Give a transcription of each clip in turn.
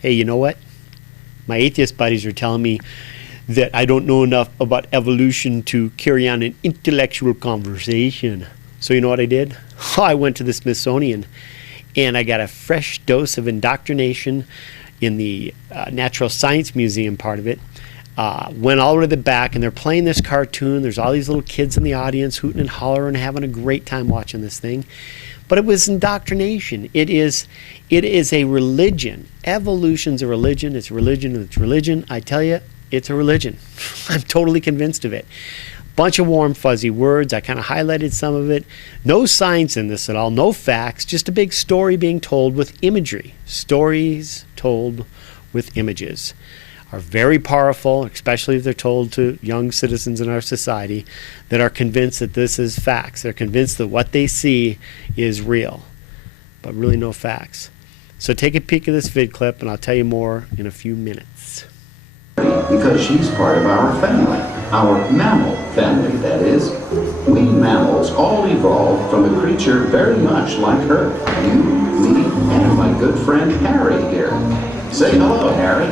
Hey, you know what? My atheist buddies are telling me that I don't know enough about evolution to carry on an intellectual conversation. So you know what I did? I went to the Smithsonian and I got a fresh dose of indoctrination in the Natural Science Museum part of it. Went all the way to the back, and they're playing this cartoon. There's all these little kids in the audience hooting and hollering, having a great time watching this thing. But it was indoctrination. It is a religion. Evolution's a religion. It's religion. It's religion. I tell you, it's a religion. I'm totally convinced of it. Bunch of warm, fuzzy words. I kind of highlighted some of it. No science in this at all. No facts. Just a big story being told with imagery. Stories told with images are very powerful, especially if they're told to young citizens in our society that are convinced that this is facts. They're convinced that what they see is real, but really no facts. So take a peek at this vid clip, and I'll tell you more in a few minutes. Because she's part of our family, our mammal family, that is. We mammals all evolved from a creature very much like her. You, me, and my good friend Harry here. Say hello, Harry.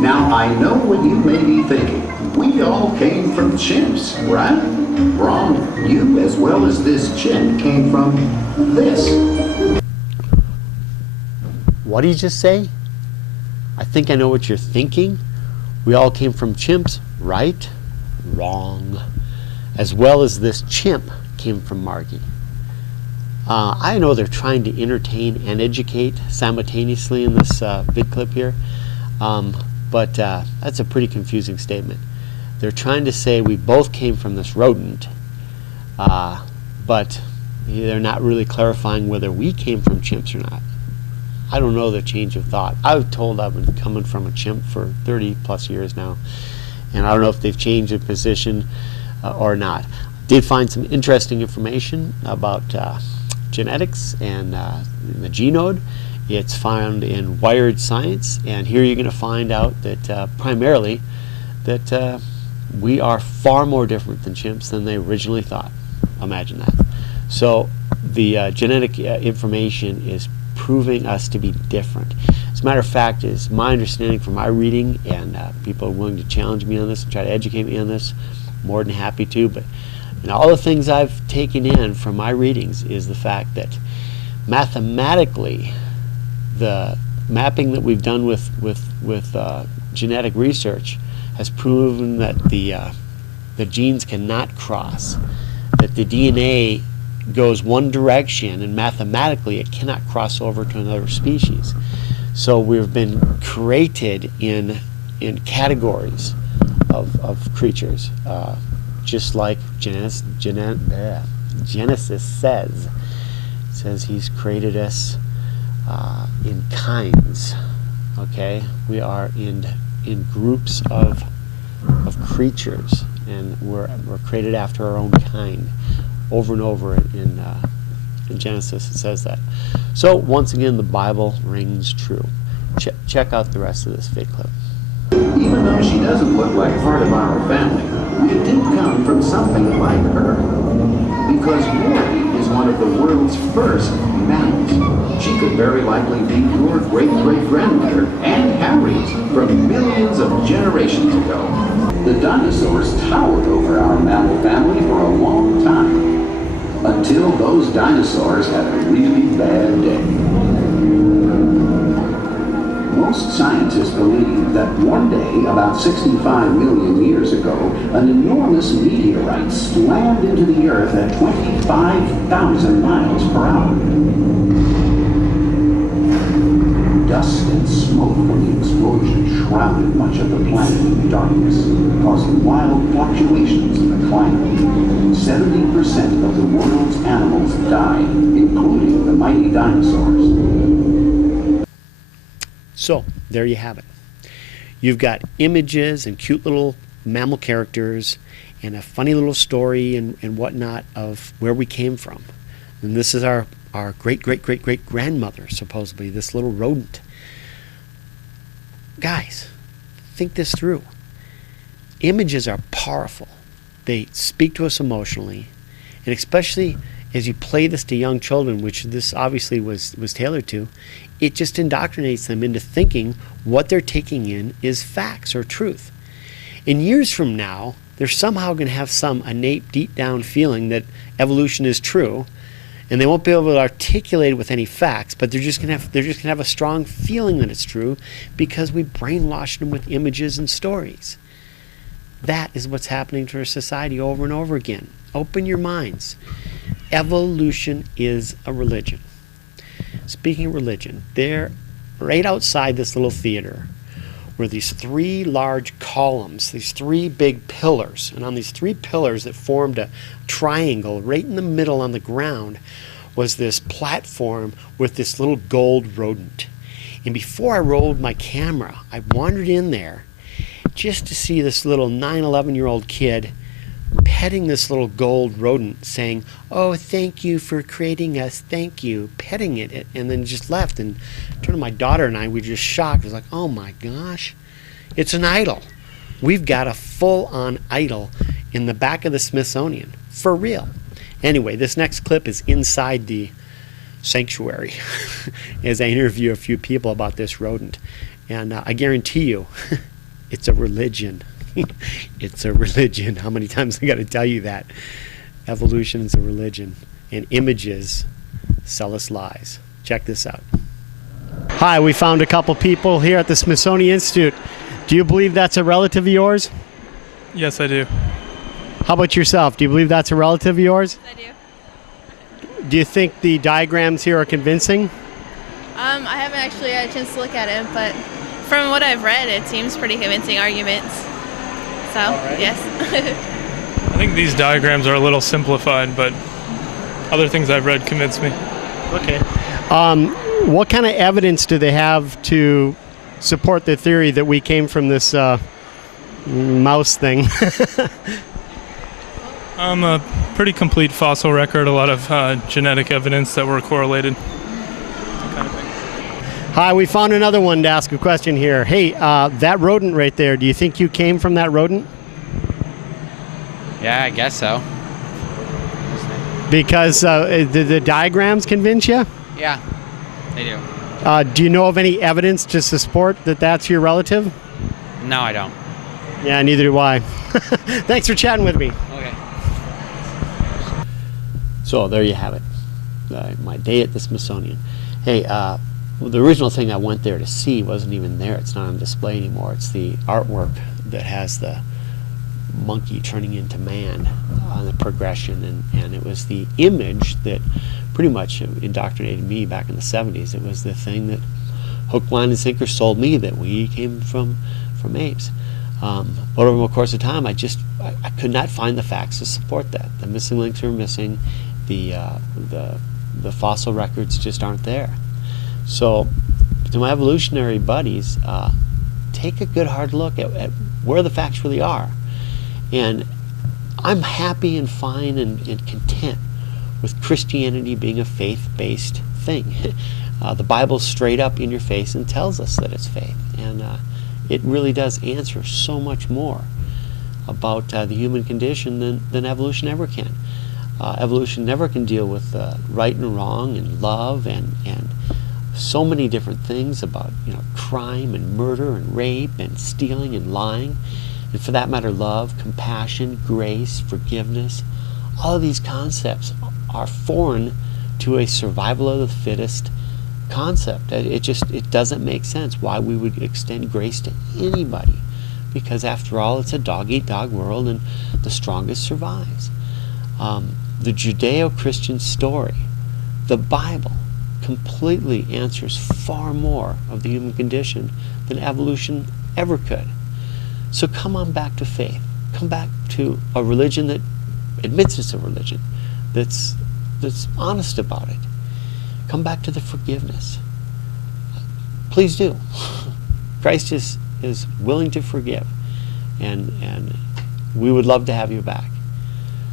Now, I know what you may be thinking. We all came from chimps, right? Wrong. You, as well as this chimp, came from this. What did you just say? I think I know what you're thinking. We all came from chimps, right? Wrong. As well as this chimp came from Margie. I know they're trying to entertain and educate simultaneously in this vid clip here. But that's a pretty confusing statement. They're trying to say we both came from this rodent, but they're not really clarifying whether we came from chimps or not. I don't know their change of thought. I was told I've been coming from a chimp for 30 plus years now, and I don't know if they've changed their position or not. Did find some interesting information about genetics and the genome. It's found in Wired Science, and here you're going to find out that primarily that we are far more different than chimps than they originally thought. Imagine that. So the genetic information is proving us to be different. As a matter of fact, is my understanding from my reading, and people are willing to challenge me on this and try to educate me on this, more than happy to, but all the things I've taken in from my readings is the fact that mathematically the mapping that we've done with genetic research has proven that the genes cannot cross, that the DNA goes one direction, and mathematically it cannot cross over to another species. So we've been created in categories of creatures, just like Genesis says. It says he's created us in kinds. Okay, we are in groups of creatures, and we're created after our own kind. Over and over in Genesis it says that. So once again, the Bible rings true. Check out the rest of this vid clip. Even though she doesn't look like part of our family, we did come from something like her. Because Maury is one of the world's first mammals. She could very likely be your great-great-grandmother and Harry's from millions of generations ago. The dinosaurs towered over our mammal family for a long time, until those dinosaurs had a really bad day. Most scientists believe that one day, about 65 million years ago, an enormous meteorite slammed into the Earth at 25,000 miles per hour. Dust and smoke from the explosion shrouded much of the planet in darkness, causing wild fluctuations in the climate. 70% of the world's animals died, including the mighty dinosaurs. So there you have it. You've got images and cute little mammal characters and a funny little story and whatnot of where we came from. And this is our great-great-great-great-grandmother, supposedly, this little rodent. Guys, think this through. Images are powerful. They speak to us emotionally, and especially as you play this to young children, which this obviously was tailored to, it just indoctrinates them into thinking what they're taking in is facts or truth. In years from now, they're somehow going to have some innate deep down feeling that evolution is true, and they won't be able to articulate it with any facts, but they're just going to have a strong feeling that it's true because we brainwashed them with images and stories. That is what's happening to our society over and over again. Open your minds. Evolution is a religion. Speaking of religion, there, right outside this little theater, were these 3 large columns, these 3 big pillars. And on these 3 pillars that formed a triangle right in the middle on the ground was this platform with this little gold rodent. And before I rolled my camera, I wandered in there just to see this little 9, 11-year-old kid petting this little gold rodent, saying, "Oh, thank you for creating us, thank you," petting it, and then just left. And turned to my daughter and I, we were just shocked. It was like, oh my gosh, it's an idol. We've got a full-on idol in the back of the Smithsonian, for real. Anyway, this next clip is inside the sanctuary as I interview a few people about this rodent. And I guarantee you, it's a religion. It's a religion. How many times I got to tell you that? Evolution is a religion, and images sell us lies. Check this out. Hi, we found a couple people here at the Smithsonian Institute. Do you believe that's a relative of yours? Yes, I do. How about yourself? Do you believe that's a relative of yours? I do. Do you think the diagrams here are convincing? I haven't actually had a chance to look at it, but from what I've read, it seems pretty convincing arguments. So, yes. I think these diagrams are a little simplified, but other things I've read convince me. Okay. What kind of evidence do they have to support the theory that we came from this mouse thing? A pretty complete fossil record, a lot of genetic evidence that were correlated. Kind of thing. Hi, we found another one to ask a question here. Hey, that rodent right there, do you think you came from that rodent? Yeah, I guess so. Because the diagrams convince you? Yeah, they do. Do you know of any evidence to support that that's your relative? No, I don't. Yeah, neither do I. Thanks for chatting with me. Okay. So there you have it. My day at the Smithsonian. Hey, well, the original thing I went there to see wasn't even there. It's not on display anymore. It's the artwork that has the monkey turning into man on the progression, and it was the image that pretty much indoctrinated me back in the 70s. It was the thing that hook, line, and sinker sold me that we came from apes. But over the course of time, I could not find the facts to support that. The missing links were missing. The fossil records just aren't there. So, to my evolutionary buddies, take a good hard look at where the facts really are. And I'm happy and fine and content with Christianity being a faith-based thing. The Bible's straight up in your face and tells us that it's faith. And it really does answer so much more about the human condition than evolution ever can. Evolution never can deal with right and wrong and love and so many different things about crime and murder and rape and stealing and lying, and for that matter love, compassion, grace, forgiveness. All of these concepts are foreign to a survival of the fittest concept. It doesn't make sense why we would extend grace to anybody, because after all, it's a dog-eat-dog world and the strongest survives. The Judeo-Christian story, the Bible, completely answers far more of the human condition than evolution ever could. So come on back to faith. Come back to a religion that admits it's a religion, that's honest about it. Come back to the forgiveness. Please do. Christ is willing to forgive, and we would love to have you back.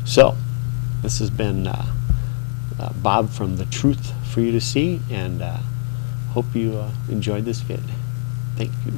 So this has been Bob from The Truth for You to See, and hope you enjoyed this vid. Thank you.